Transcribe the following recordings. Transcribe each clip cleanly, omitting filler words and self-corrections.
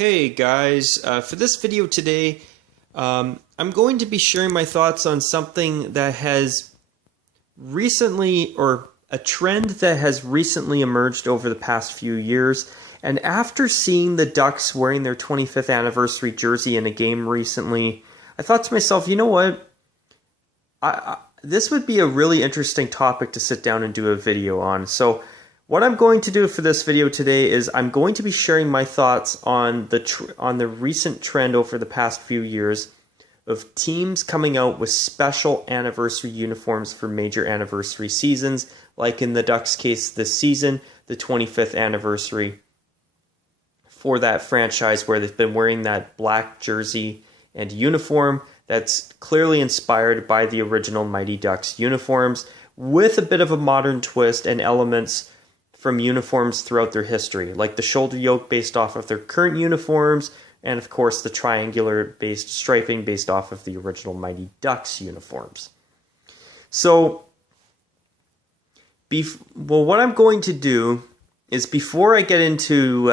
Hey guys, for this video today, I'm going to be sharing my thoughts on something that has recently, or a trend that has recently emerged over the past few years. And after seeing the Ducks wearing their 25th anniversary jersey in a game recently, I thought to myself, you know what? This would be a really interesting topic to sit down and do a video on. So what I'm going to do for this video today is I'm going to be sharing my thoughts on the recent trend over the past few years of teams coming out with special anniversary uniforms for major anniversary seasons, like in the Ducks case this season, the 25th anniversary for that franchise where they've been wearing that black jersey and uniform that's clearly inspired by the original Mighty Ducks uniforms with a bit of a modern twist and elements from uniforms throughout their history, like the shoulder yoke based off of their current uniforms, and of course the triangular-based striping based off of the original Mighty Ducks uniforms. So, what I'm going to do is, before I get into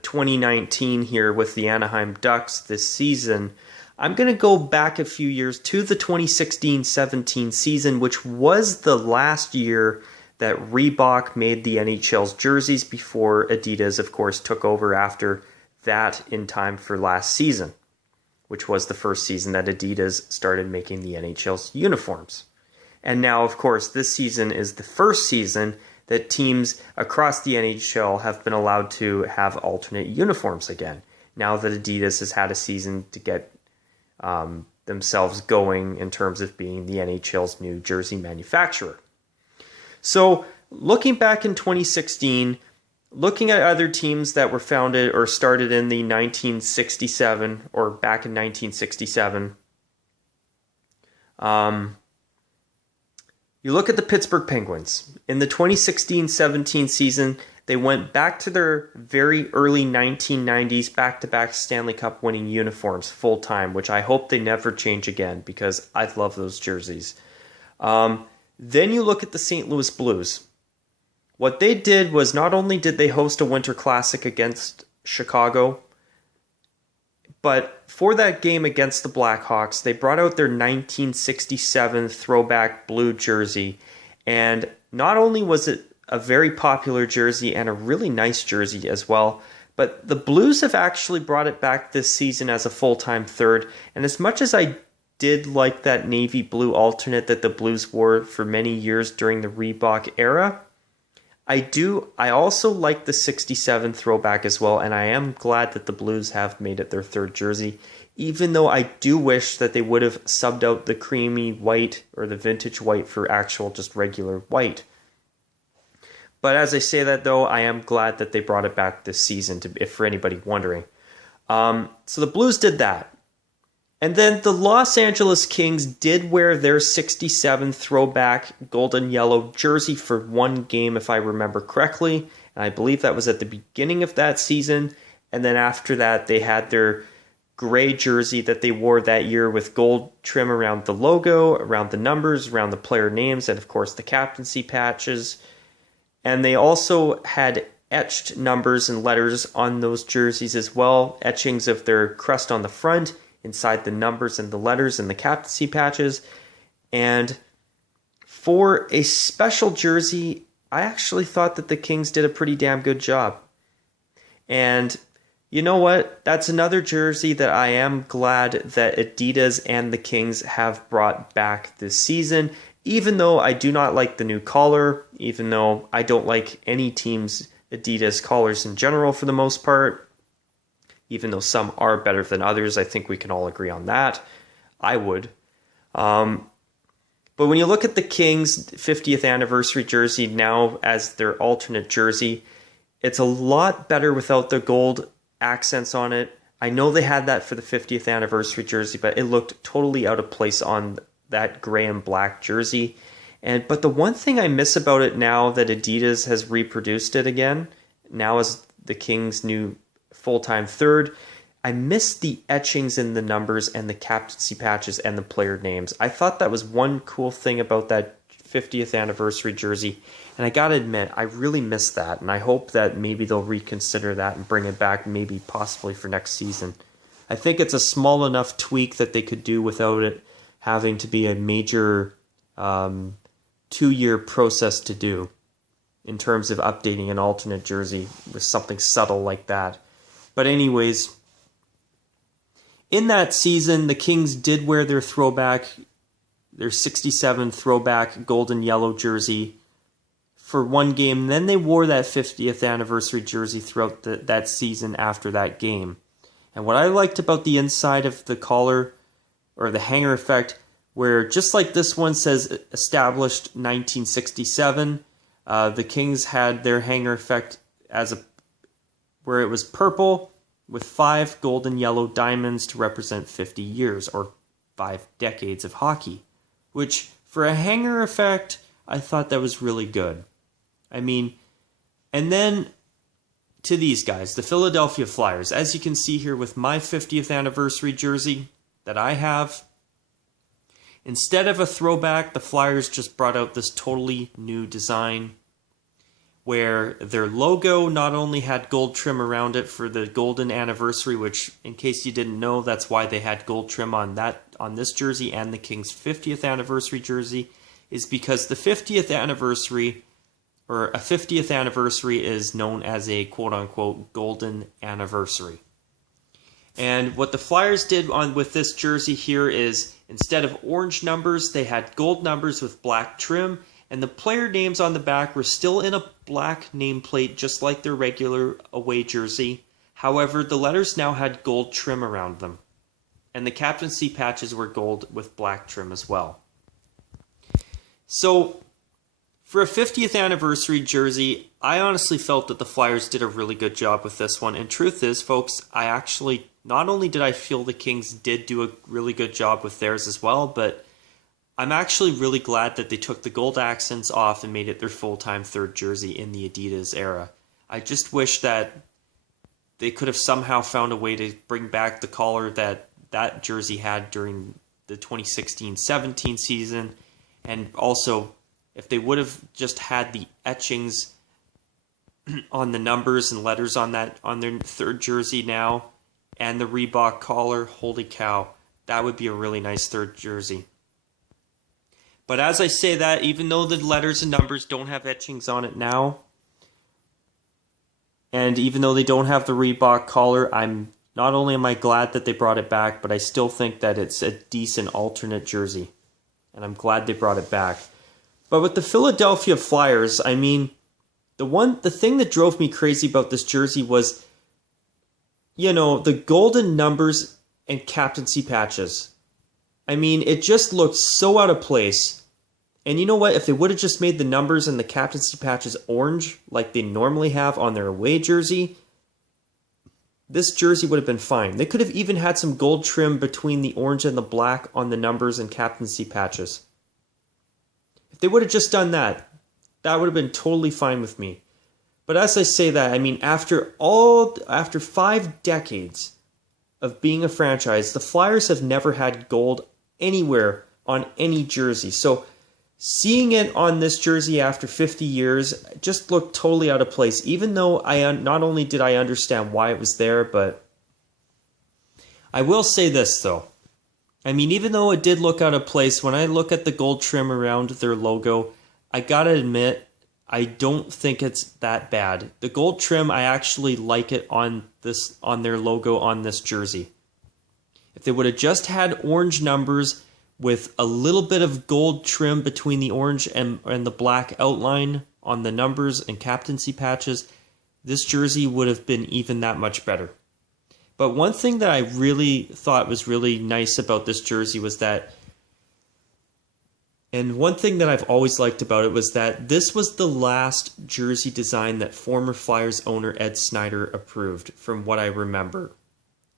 2019 here with the Anaheim Ducks this season, I'm going to go back a few years to the 2016-17 season, which was the last year that Reebok made the NHL's jerseys before Adidas, of course, took over after that in time for last season, which was the first season that Adidas started making the NHL's uniforms. And now, of course, this season is the first season that teams across the NHL have been allowed to have alternate uniforms again, now that Adidas has had a season to get themselves going in terms of being the NHL's new jersey manufacturer. So, looking back in 2016, looking at other teams that were founded or started in the 1967 or back in 1967, you look at the Pittsburgh Penguins. In the 2016-17 season, they went back to their very early 1990s back-to-back Stanley Cup winning uniforms full-time, which I hope they never change again because I love those jerseys. Then you look at the St. Louis Blues. What they did was, not only did they host a Winter Classic against Chicago, but for that game against the Blackhawks, they brought out their 1967 throwback blue jersey. And not only was it a very popular jersey and a really nice jersey as well, but the Blues have actually brought it back this season as a full-time third. And as much as I did like that navy blue alternate that the Blues wore for many years during the Reebok era, I also like the 67 throwback as well, and I am glad that the Blues have made it their third jersey, even though I do wish that they would have subbed out the creamy white or the vintage white for actual just regular white. But as I say that though, I am glad that they brought it back this season, if for anybody wondering. So the Blues did that. And then the Los Angeles Kings did wear their 67 throwback golden yellow jersey for one game, if I remember correctly. And I believe that was at the beginning of that season. And then after that, they had their gray jersey that they wore that year with gold trim around the logo, around the numbers, around the player names, and of course the captaincy patches. And they also had etched numbers and letters on those jerseys as well, etchings of their crest on the front, inside the numbers and the letters and the captaincy patches. And for a special jersey, I actually thought that the Kings did a pretty damn good job. And you know what? That's another jersey that I am glad that Adidas and the Kings have brought back this season, even though I do not like the new collar, even though I don't like any team's Adidas collars in general for the most part. Even though some are better than others, I think we can all agree on that. I would. But when you look at the Kings' 50th anniversary jersey now as their alternate jersey, it's a lot better without the gold accents on it. I know they had that for the 50th anniversary jersey, but it looked totally out of place on that gray and black jersey. But the one thing I miss about it now that Adidas has reproduced it again, now as the Kings' new full-time third, I miss the etchings in the numbers and the captaincy patches and the player names. I thought that was one cool thing about that 50th anniversary jersey. And I gotta admit, I really miss that. And I hope that maybe they'll reconsider that and bring it back, maybe possibly for next season. I think it's a small enough tweak that they could do without it having to be a major 2-year process to do in terms of updating an alternate jersey with something subtle like that. But anyways, in that season, the Kings did wear their 67 throwback golden yellow jersey for one game. And then they wore that 50th anniversary jersey throughout that season after that game. And what I liked about the inside of the collar, or the hanger effect, where just like this one says established 1967, the Kings had their hanger effect where it was purple with 5 golden yellow diamonds to represent 50 years or 5 decades of hockey, which for a hanger effect, I thought that was really good. I mean, and then to these guys, the Philadelphia Flyers. As you can see here with my 50th anniversary jersey that I have, instead of a throwback, the Flyers just brought out this totally new design where their logo not only had gold trim around it for the golden anniversary, which, in case you didn't know, that's why they had gold trim on this jersey and the Kings' 50th anniversary jersey, is because the 50th anniversary, or a 50th anniversary, is known as a quote-unquote golden anniversary. And what the Flyers did with this jersey here is, instead of orange numbers, they had gold numbers with black trim, and the player names on the back were still in a black nameplate, just like their regular away jersey. However, the letters now had gold trim around them, and the captaincy patches were gold with black trim as well. So, for a 50th anniversary jersey, I honestly felt that the Flyers did a really good job with this one. And truth is, folks, not only did I feel the Kings did do a really good job with theirs as well, but I'm actually really glad that they took the gold accents off and made it their full-time third jersey in the Adidas era. I just wish that they could have somehow found a way to bring back the collar that jersey had during the 2016-17 season, and also if they would have just had the etchings on the numbers and letters on their third jersey now, and the Reebok collar, holy cow, that would be a really nice third jersey. But as I say that, even though the letters and numbers don't have etchings on it now, and even though they don't have the Reebok collar, not only am I glad that they brought it back, but I still think that it's a decent alternate jersey. And I'm glad they brought it back. But with the Philadelphia Flyers, I mean, the thing that drove me crazy about this jersey was, the golden numbers and captaincy patches. I mean, it just looked so out of place. And you know what? If they would have just made the numbers and the captaincy patches orange, like they normally have on their away jersey, this jersey would have been fine. They could have even had some gold trim between the orange and the black on the numbers and captaincy patches. If they would have just done that, that would have been totally fine with me. But as I say that, I mean, after 5 decades of being a franchise, the Flyers have never had gold anywhere on any jersey. So seeing it on this jersey after 50 years just looked totally out of place, even though not only did I understand why it was there, but I will say this, though. I mean, even though it did look out of place, when I look at the gold trim around their logo, I gotta admit, I don't think it's that bad. The gold trim, I actually like it on their logo on this jersey. If they would have just had orange numbers with a little bit of gold trim between the orange and the black outline on the numbers and captaincy patches, this jersey would have been even that much better. But one thing that I really thought was really nice about this jersey was that, and one thing that I've always liked about it was that this was the last jersey design that former Flyers owner Ed Snyder approved, from what I remember.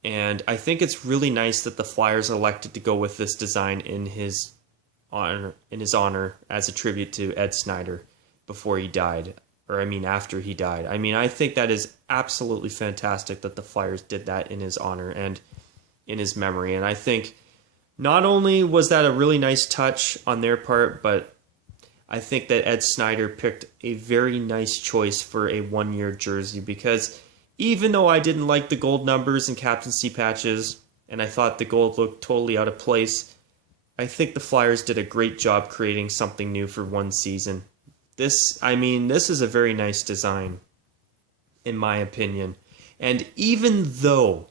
And I think it's really nice that the Flyers elected to go with this design in his honor as a tribute to Ed Snyder before he died. Or, I mean, after he died. I mean, I think that is absolutely fantastic that the Flyers did that in his honor and in his memory. And I think not only was that a really nice touch on their part, but I think that Ed Snyder picked a very nice choice for a one-year jersey, because even though I didn't like the gold numbers and captaincy patches, and I thought the gold looked totally out of place, I think the Flyers did a great job creating something new for one season. This is a very nice design, in my opinion. And even though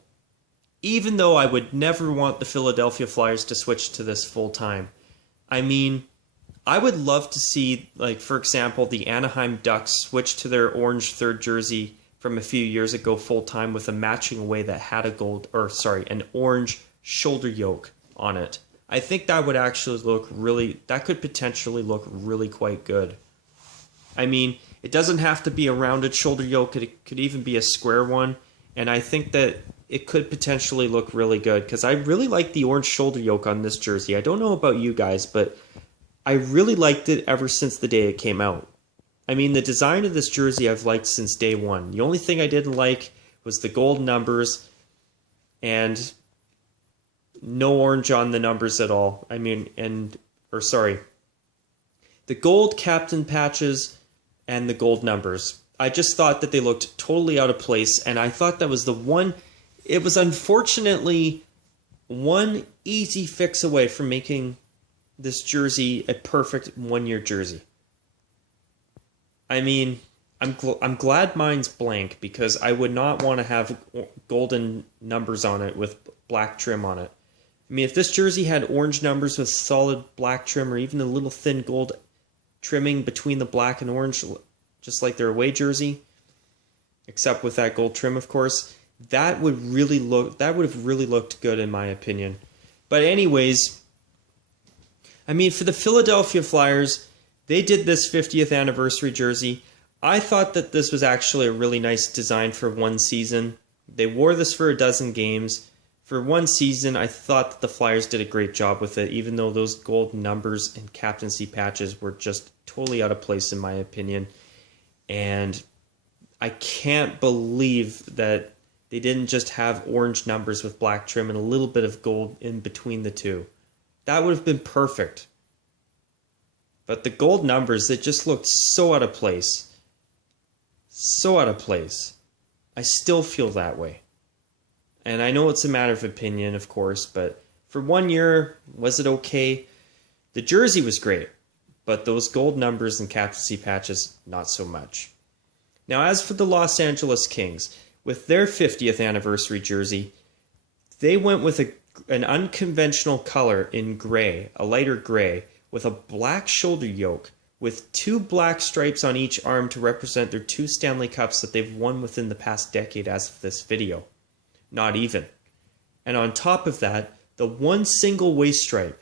I would never want the Philadelphia Flyers to switch to this full time, I would love to see, like, for example, the Anaheim Ducks switch to their orange third jersey from a few years ago full time with a matching away that had an orange shoulder yoke on it. I think that would actually that could potentially look really quite good. It doesn't have to be a rounded shoulder yoke. It could even be a square one. And I think that it could potentially look really good, because I really like the orange shoulder yoke on this jersey. I don't know about you guys, but I really liked it ever since the day it came out. The design of this jersey I've liked since day one. The only thing I didn't like was the gold numbers and no orange on the numbers at all. The gold captain patches and the gold numbers. I just thought that they looked totally out of place, and I thought that was it was unfortunately one easy fix away from making this jersey a perfect one-year jersey. I'm glad mine's blank, because I would not want to have golden numbers on it with black trim on it. If this jersey had orange numbers with solid black trim, or even a little thin gold trimming between the black and orange, just like their away jersey, except with that gold trim, of course, that would have really looked good in my opinion. But anyways, for the Philadelphia Flyers, they did this 50th anniversary jersey. I thought that this was actually a really nice design for one season. They wore this for a dozen games. For one season, I thought that the Flyers did a great job with it, even though those gold numbers and captaincy patches were just totally out of place in my opinion. And I can't believe that they didn't just have orange numbers with black trim and a little bit of gold in between the two. That would have been perfect. But the gold numbers, it just looked so out of place. So out of place. I still feel that way. And I know it's a matter of opinion, of course, but for 1 year, was it okay? The jersey was great, but those gold numbers and captaincy patches, not so much. Now, as for the Los Angeles Kings, with their 50th anniversary jersey, they went with an unconventional color in gray, a lighter gray, with a black shoulder yoke, with 2 black stripes on each arm to represent their 2 Stanley Cups that they've won within the past decade as of this video. Not even. And on top of that, the one single waist stripe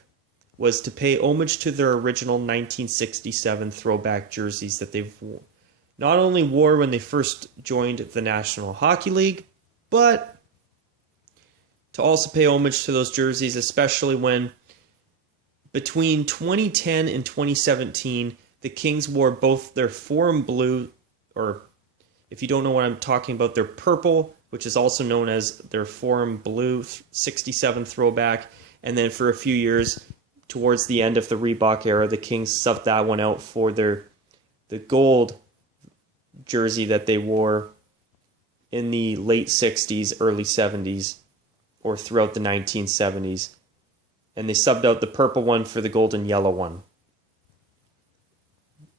was to pay homage to their original 1967 throwback jerseys that they've not only wore when they first joined the National Hockey League, but to also pay homage to those jerseys, especially when between 2010 and 2017, the Kings wore both their forum blue, or if you don't know what I'm talking about, their purple, which is also known as their forum blue 67 throwback, and then for a few years, towards the end of the Reebok era, the Kings subbed that one out for the gold jersey that they wore in the late 60s, early 70s, or throughout the 1970s. And they subbed out the purple one for the gold and yellow one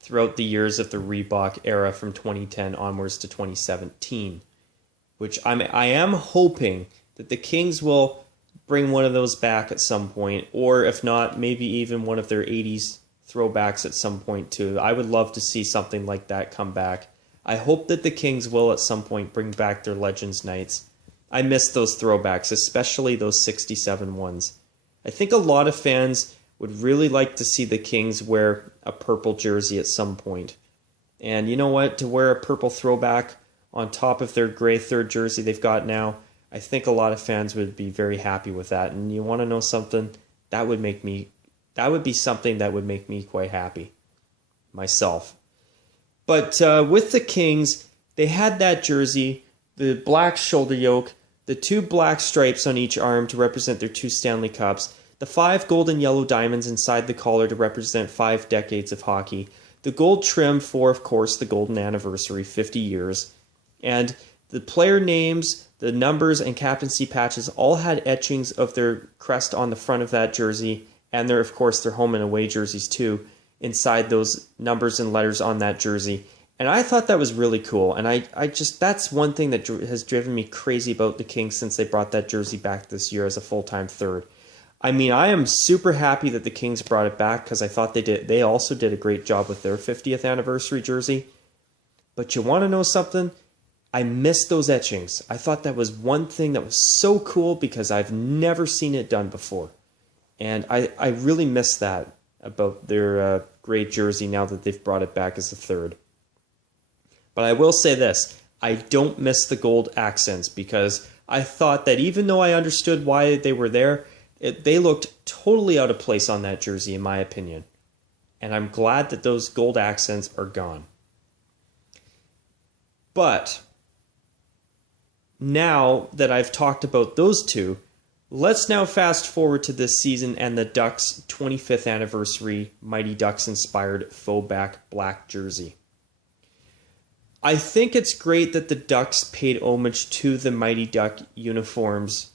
throughout the years of the Reebok era from 2010 onwards to 2017. Which I am hoping that the Kings will bring one of those back at some point, or if not, maybe even one of their 80s throwbacks at some point too. I would love to see something like that come back. I hope that the Kings will at some point bring back their Legends Nights. I miss those throwbacks, especially those 67 ones. I think a lot of fans would really like to see the Kings wear a purple jersey at some point. And you know what? To wear a purple throwback on top of their gray third jersey they've got now, I think a lot of fans would be very happy with that. And you want to know something? That would be something that would make me quite happy myself. But with the Kings, they had that jersey, the black shoulder yoke, the 2 black stripes on each arm to represent their 2 Stanley Cups. The 5 gold and yellow diamonds inside the collar to represent 5 decades of hockey. The gold trim for, of course, the golden anniversary, 50 years. And the player names, the numbers, and captaincy patches all had etchings of their crest on the front of that jersey, and of course, their home and away jerseys too, inside those numbers and letters on that jersey. And I thought that was really cool. And I just, that's one thing that has driven me crazy about the Kings since they brought that jersey back this year as a full-time third. I mean, I am super happy that the Kings brought it back because I thought they also did a great job with their 50th anniversary jersey. But you want to know something? I missed those etchings. I thought that was one thing that was so cool because I've never seen it done before. And I really miss that about their great jersey now that they've brought it back as a third. But I will say this, I don't miss the gold accents because I thought that even though I understood why they were there, they looked totally out of place on that jersey in my opinion. And I'm glad that those gold accents are gone. But now that I've talked about those two, let's now fast forward to this season and the Ducks' 25th anniversary Mighty Ducks inspired throwback black jersey. I think it's great that the Ducks paid homage to the Mighty Duck uniforms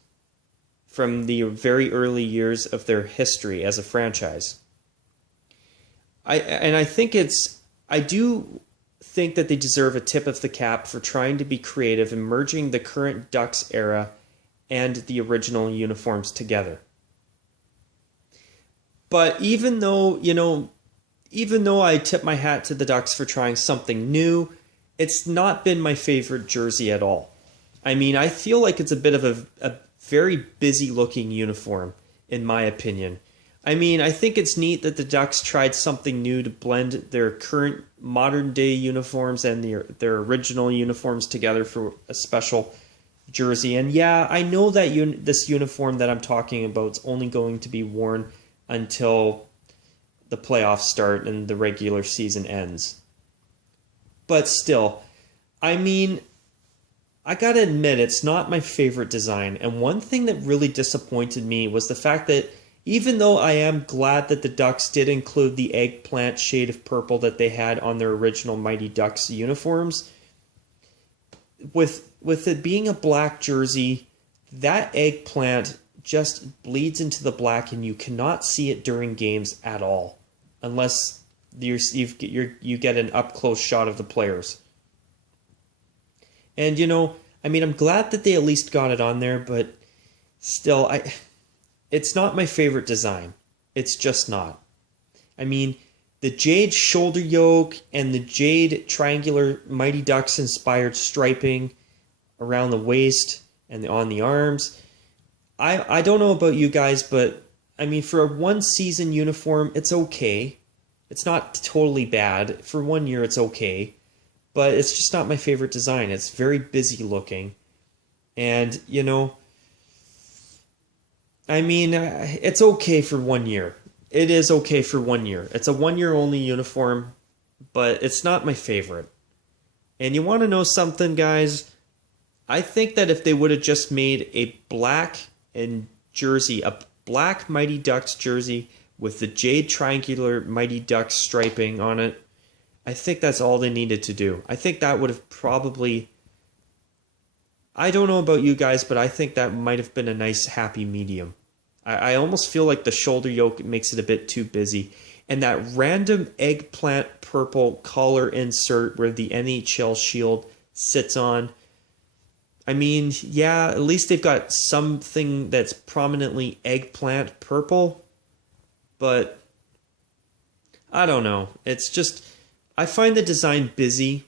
from the very early years of their history as a franchise. I do think that they deserve a tip of the cap for trying to be creative and merging the current Ducks era and the original uniforms together. But even though I tip my hat to the Ducks for trying something new, it's not been my favorite jersey at all. I mean, I feel like it's a bit of a very busy looking uniform, in my opinion. I mean, I think it's neat that the Ducks tried something new to blend their current modern day uniforms and their original uniforms together for a special jersey. And yeah, I know that this uniform that I'm talking about is only going to be worn until the playoffs start and the regular season ends. But still, I mean, I gotta admit, it's not my favorite design. And one thing that really disappointed me was the fact that even though I am glad that the Ducks did include the eggplant shade of purple that they had on their original Mighty Ducks uniforms, with it being a black jersey, that eggplant just bleeds into the black and you cannot see it during games at all, unless you get an up-close shot of the players. And, I mean, I'm glad that they at least got it on there, but still, it's not my favorite design. It's just not. I mean, the jade shoulder yoke and the jade triangular Mighty Ducks inspired striping around the waist and on the arms. I don't know about you guys, but I mean, for a one-season uniform, it's okay. It's not totally bad. For 1 year, it's okay. But it's just not my favorite design. It's very busy looking. And, I mean, it's okay for 1 year. It is okay for 1 year. It's a 1 year only uniform, but it's not my favorite. And you want to know something, guys? I think that if they would have just made a black Mighty Ducks jersey with the jade triangular Mighty Ducks striping on it, I think that's all they needed to do. I think that would have probably... I don't know about you guys, but I think that might have been a nice happy medium. I almost feel like the shoulder yoke makes it a bit too busy. And that random eggplant purple collar insert where the NHL shield sits on. I mean, yeah, at least they've got something that's prominently eggplant purple. But I don't know. It's just, I find the design busy.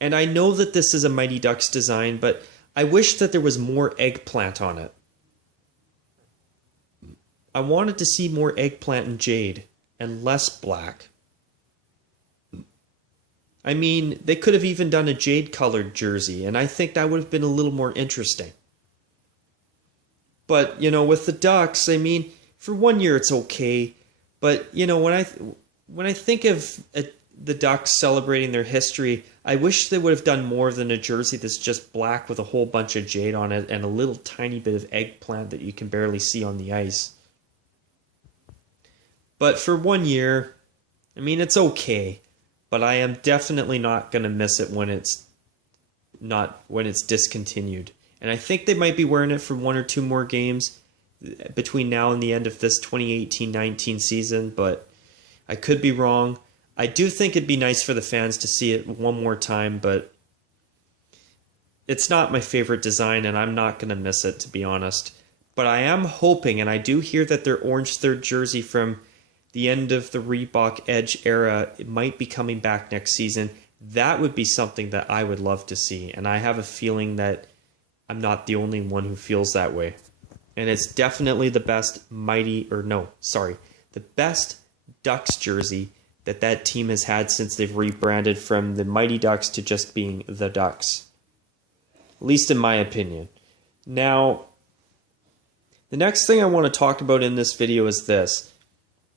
And I know that this is a Mighty Ducks design, but I wish that there was more eggplant on it. I wanted to see more eggplant and jade and less black. I mean, they could have even done a jade-colored jersey, and I think that would have been a little more interesting. But, with the Ducks, I mean, for 1 year it's okay. But, when I think of the Ducks celebrating their history, I wish they would have done more than a jersey that's just black with a whole bunch of jade on it and a little tiny bit of eggplant that you can barely see on the ice. But for 1 year, I mean, it's okay. But I am definitely not going to miss it when it's discontinued. And I think they might be wearing it for 1 or 2 more games between now and the end of this 2018-19 season, but I could be wrong. I do think it'd be nice for the fans to see it one more time, but it's not my favorite design, and I'm not going to miss it, to be honest. But I am hoping, and I do hear that their orange third jersey from the end of the Reebok Edge era, it might be coming back next season. That would be something that I would love to see, and I have a feeling that I'm not the only one who feels that way. And it's definitely the best the best Ducks jersey that team has had since they've rebranded from the Mighty Ducks to just being the Ducks. At least in my opinion. Now, the next thing I want to talk about in this video is this.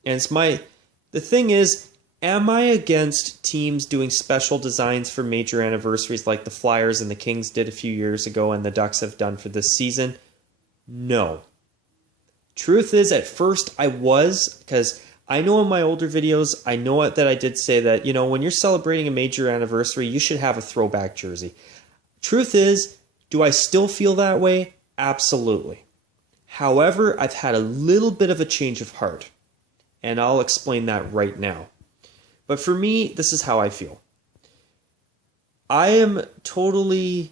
And the thing is, am I against teams doing special designs for major anniversaries like the Flyers and the Kings did a few years ago and the Ducks have done for this season? No. Truth is, at first I was, because I know in my older videos, I know that I did say that, when you're celebrating a major anniversary, you should have a throwback jersey. Truth is, do I still feel that way? Absolutely. However, I've had a little bit of a change of heart, and I'll explain that right now. But for me, this is how I feel. I am totally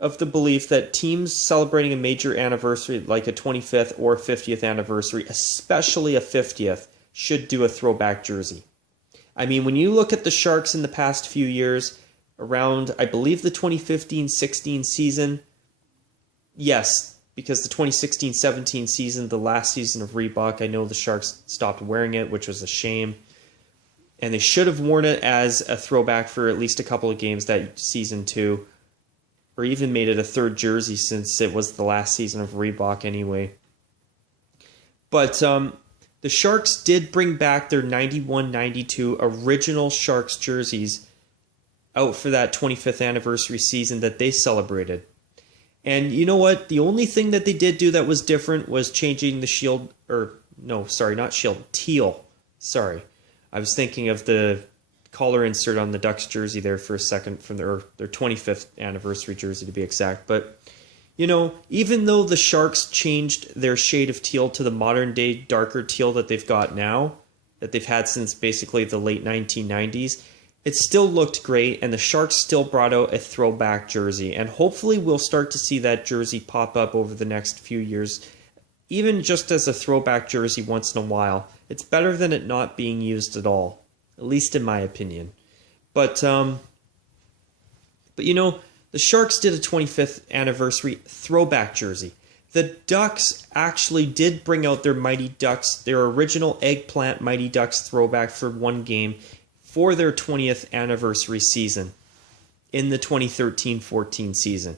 of the belief that teams celebrating a major anniversary like a 25th or 50th anniversary, especially a 50th, should do a throwback jersey. I mean, when you look at the Sharks in the past few years, around, I believe, the 2015-16 season, yes, because the 2016-17 season, the last season of Reebok, I know the Sharks stopped wearing it, which was a shame. And they should have worn it as a throwback for at least a couple of games that season too, or even made it a third jersey since it was the last season of Reebok anyway. But the Sharks did bring back their 91-92 original Sharks jerseys out for that 25th anniversary season that they celebrated. And you know what? The only thing that they did do that was different was changing the teal. Sorry. I was thinking of the collar insert on the Ducks jersey there for a second from their 25th anniversary jersey to be exact. But, even though the Sharks changed their shade of teal to the modern day darker teal that they've got now, that they've had since basically the late 1990s, it still looked great, and the Sharks still brought out a throwback jersey. And hopefully we'll start to see that jersey pop up over the next few years, even just as a throwback jersey once in a while. It's better than it not being used at all, at least in my opinion. But the Sharks did a 25th anniversary throwback jersey. The Ducks actually did bring out their Mighty Ducks, their original eggplant Mighty Ducks throwback for one game for their 20th anniversary season in the 2013-14 season.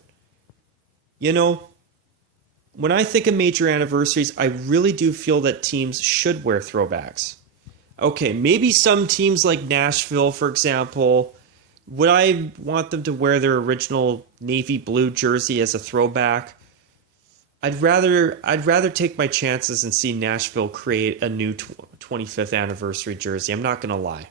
When I think of major anniversaries, I really do feel that teams should wear throwbacks. Okay, maybe some teams like Nashville, for example, would I want them to wear their original navy blue jersey as a throwback? I'd rather take my chances and see Nashville create a new 25th anniversary jersey. I'm not going to lie.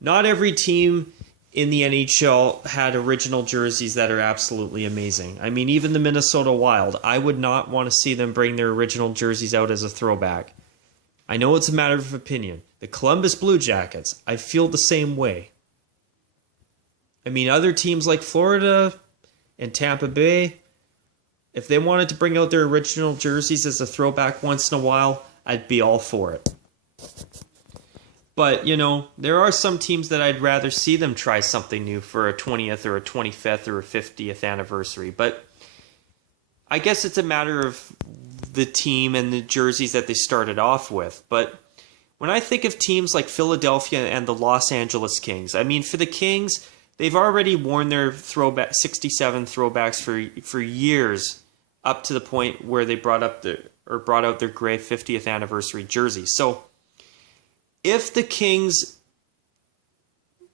Not every team in the NHL had original jerseys that are absolutely amazing. I mean, even the Minnesota Wild, I would not want to see them bring their original jerseys out as a throwback. I know it's a matter of opinion. The Columbus Blue Jackets, I feel the same way. I mean, other teams like Florida and Tampa Bay, if they wanted to bring out their original jerseys as a throwback once in a while, I'd be all for it. But, there are some teams that I'd rather see them try something new for a 20th or a 25th or a 50th anniversary. But I guess it's a matter of the team and the jerseys that they started off with. But when I think of teams like Philadelphia and the Los Angeles Kings, I mean, for the Kings, they've already worn their 67 throwbacks for years, up to the point where they brought out their gray 50th anniversary jersey. So if the Kings,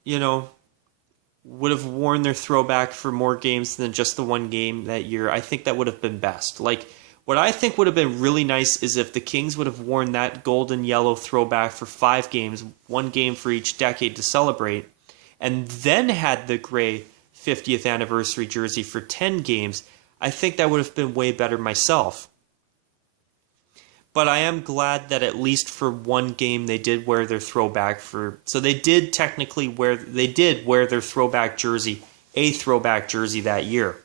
would have worn their throwback for more games than just the one game that year, I think that would have been best. Like, What I think would have been really nice is if the Kings would have worn that golden yellow throwback for 5 games, 1 game for each decade to celebrate, and then had the gray 50th anniversary jersey for 10 games. I think that would have been way better myself. But I am glad that at least for 1 game they did wear their throwback so they did technically wear their throwback jersey, a throwback jersey that year.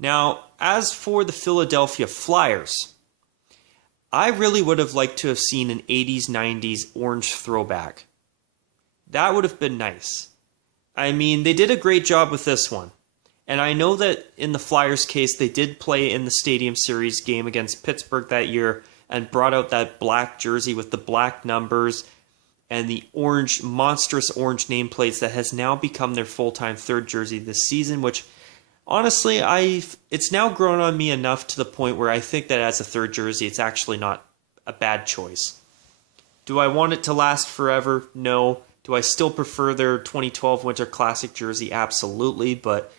Now, as for the Philadelphia Flyers, I really would have liked to have seen an 80s, 90s orange throwback. That would have been nice. I mean, they did a great job with this one. And I know that in the Flyers' case, they did play in the Stadium Series game against Pittsburgh that year and brought out that black jersey with the black numbers and the orange, monstrous orange nameplates that has now become their full-time 3rd jersey this season, which honestly, it's now grown on me enough to the point where I think that as a 3rd jersey, it's actually not a bad choice. Do I want it to last forever? No. Do I still prefer their 2012 Winter Classic jersey? Absolutely. But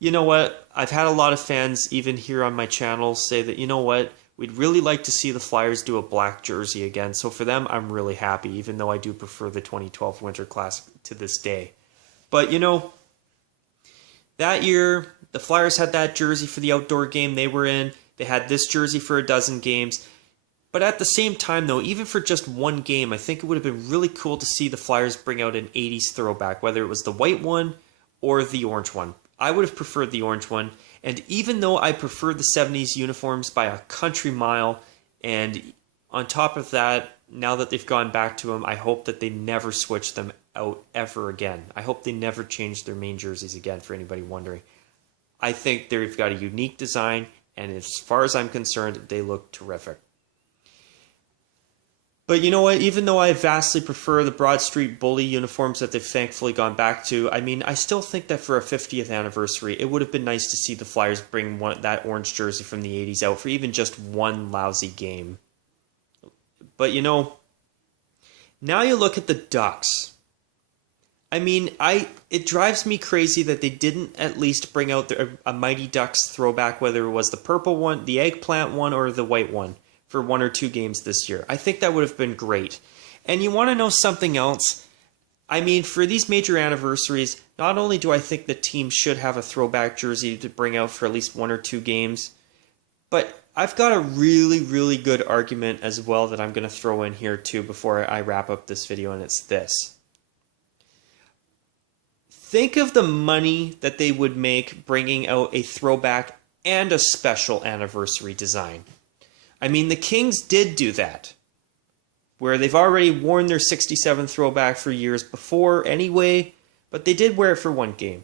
you know what? I've had a lot of fans, even here on my channel, say that, you know what? We'd really like to see the Flyers do a black jersey again. So for them, I'm really happy, even though I do prefer the 2012 Winter Classic to this day. But, you know, that year, the Flyers had that jersey for the outdoor game they were in. They had this jersey for a dozen games. But at the same time, though, even for just 1 game, I think it would have been really cool to see the Flyers bring out an 80s throwback, whether it was the white one or the orange one. I would have preferred the orange one. And even though I prefer the 70s uniforms by a country mile, and on top of that, now that they've gone back to them, I hope that they never switch them out ever again. I hope they never change their main jerseys again, for anybody wondering. I think they've got a unique design, and as far as I'm concerned, they look terrific. But you know what? Even though I vastly prefer the Broad Street Bully uniforms that they've thankfully gone back to, I mean, I still think that for a 50th anniversary, it would have been nice to see the Flyers bring that orange jersey from the 80s out for even just 1 lousy game. But you know, now you look at the Ducks. I mean, it drives me crazy that they didn't at least bring out a Mighty Ducks throwback, whether it was the purple one, the eggplant one, or the white one, for 1 or 2 games this year. I think that would have been great. And you want to know something else? I mean, for these major anniversaries, not only do I think the team should have a throwback jersey to bring out for at least 1 or 2 games, but I've got a really, really good argument as well that I'm going to throw in here too before I wrap up this video, and it's this. Think of the money that they would make bringing out a throwback and a special anniversary design. I mean, the Kings did do that, where they've already worn their 67 throwback for years before anyway, but they did wear it for 1 game.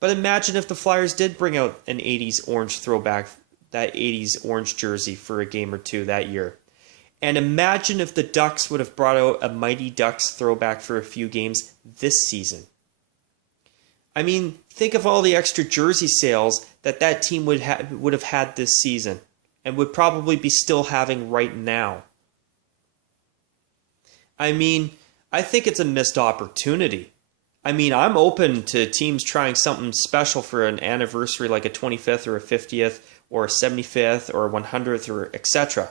But imagine if the Flyers did bring out an 80s orange throwback, that 80s orange jersey for a game or 2 that year. And imagine if the Ducks would have brought out a Mighty Ducks throwback for a few games this season. I mean, think of all the extra jersey sales that team would have had this season, and would probably be still having right now. I mean, I think it's a missed opportunity. I mean, I'm open to teams trying something special for an anniversary like a 25th or a 50th or a 75th or a 100th or etc.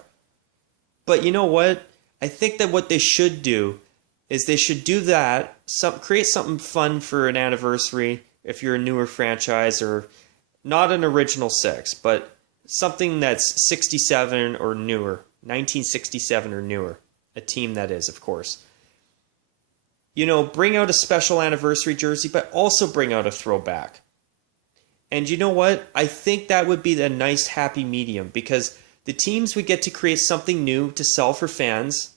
But you know what? I think that what they should do is they should do that, create something fun for an anniversary if you're a newer franchise, or not an original 6, but something that's 67 or newer, 1967 or newer, a team that is, of course. You know, bring out a special anniversary jersey, but also bring out a throwback. And you know what? I think that would be a nice happy medium, because the teams would get to create something new to sell for fans,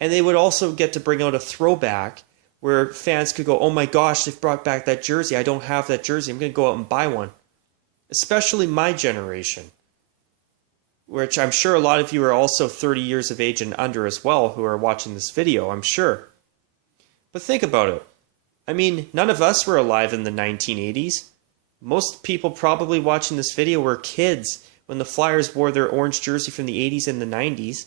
and they would also get to bring out a throwback where fans could go, oh my gosh, they've brought back that jersey. I don't have that jersey. I'm going to go out and buy one. Especially my generation, which I'm sure a lot of you are also 30 years of age and under as well who are watching this video, I'm sure. But think about it. I mean, none of us were alive in the 1980s. Most people probably watching this video were kids when the Flyers wore their orange jersey from the 80s and the 90s.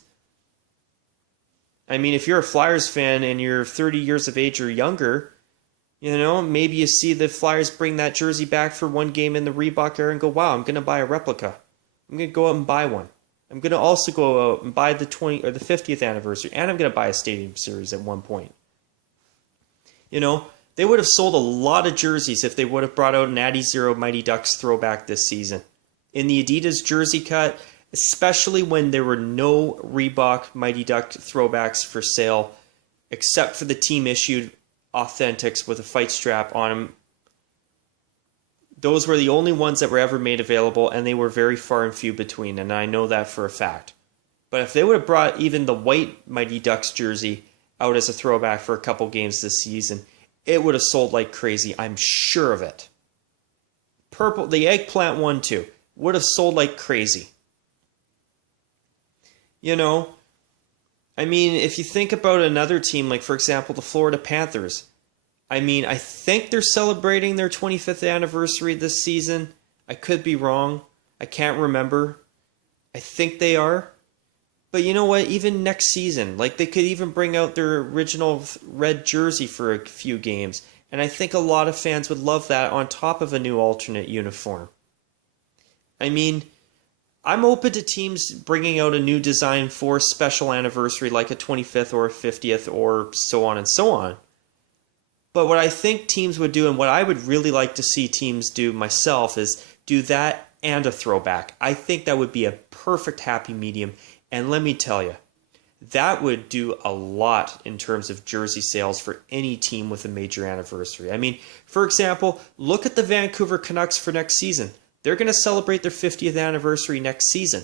I mean, if you're a Flyers fan and you're 30 years of age or younger, you know, maybe you see the Flyers bring that jersey back for 1 game in the Reebok era and go, wow, I'm going to buy a replica. I'm going to go out and buy one. I'm going to also go out and buy the 50th anniversary, and I'm going to buy a Stadium Series at one point. You know, they would have sold a lot of jerseys if they would have brought out an Natty Zero Mighty Ducks throwback this season. In the Adidas jersey cut, especially when there were no Reebok Mighty Duck throwbacks for sale, except for the team-issued Authentics with a fight strap on them. Those were the only ones that were ever made available, and they were very far and few between, and I know that for a fact. But if they would have brought even the white Mighty Ducks jersey out as a throwback for a couple games this season, it would have sold like crazy. I'm sure of it. Purple, the eggplant one too, would have sold like crazy. You know, I mean, if you think about another team, like for example, the Florida Panthers, I mean, I think they're celebrating their 25th anniversary this season. I could be wrong. I can't remember. I think they are. But you know what? Even next season, like they could even bring out their original red jersey for a few games. And I think a lot of fans would love that on top of a new alternate uniform. I mean, I'm open to teams bringing out a new design for a special anniversary like a 25th or a 50th or so on and so on. But what I think teams would do, and what I would really like to see teams do myself, is do that and a throwback. I think that would be a perfect happy medium. And let me tell you, that would do a lot in terms of jersey sales for any team with a major anniversary. I mean, for example, look at the Vancouver Canucks for next season. They're going to celebrate their 50th anniversary next season.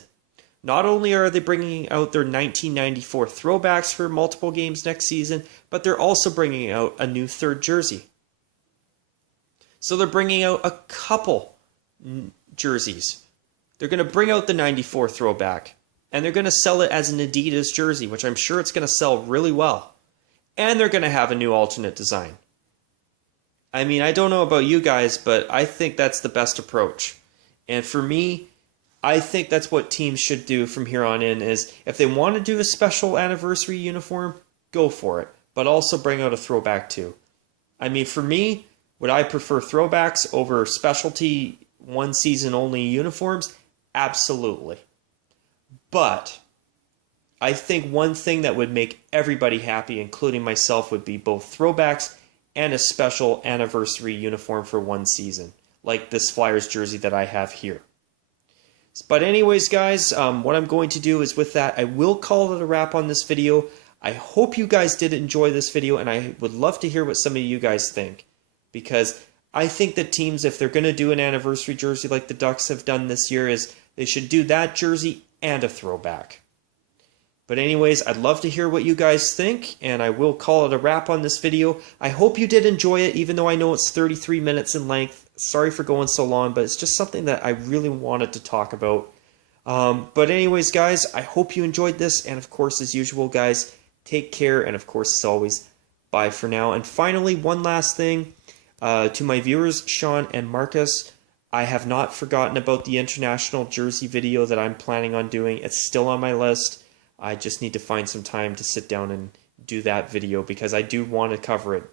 Not only are they bringing out their 1994 throwbacks for multiple games next season, but they're also bringing out a new third jersey. So they're bringing out a couple jerseys. They're going to bring out the 94 throwback, and they're going to sell it as an Adidas jersey, which I'm sure it's going to sell really well. And they're going to have a new alternate design. I mean, I don't know about you guys, but I think that's the best approach. And for me, I think that's what teams should do from here on in, is if they want to do a special anniversary uniform, go for it. But also bring out a throwback too. I mean, for me, would I prefer throwbacks over specialty one season only uniforms? Absolutely. But I think one thing that would make everybody happy, including myself, would be both throwbacks and a special anniversary uniform for one season, like this Flyers jersey that I have here. But anyways, guys, what I'm going to do is with that, I will call it a wrap on this video. I hope you guys did enjoy this video, and I would love to hear what some of you guys think. Because I think that teams, if they're going to do an anniversary jersey like the Ducks have done this year, is they should do that jersey and a throwback. But anyways, I'd love to hear what you guys think, and I will call it a wrap on this video. I hope you did enjoy it, even though I know it's 33 minutes in length. Sorry for going so long, but it's just something that I really wanted to talk about. But anyways, guys, I hope you enjoyed this, and of course, as usual, guys, take care, and of course, as always, bye for now. And finally, one last thing, to my viewers, Sean and Marcus, I have not forgotten about the international jersey video that I'm planning on doing. It's still on my list. I just need to find some time to sit down and do that video because I do want to cover it.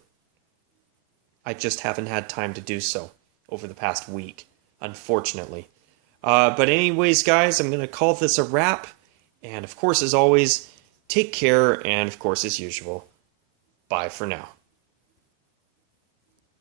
I just haven't had time to do so over the past week, unfortunately. But anyways, guys, I'm going to call this a wrap. And of course, as always, take care. And of course, as usual, bye for now.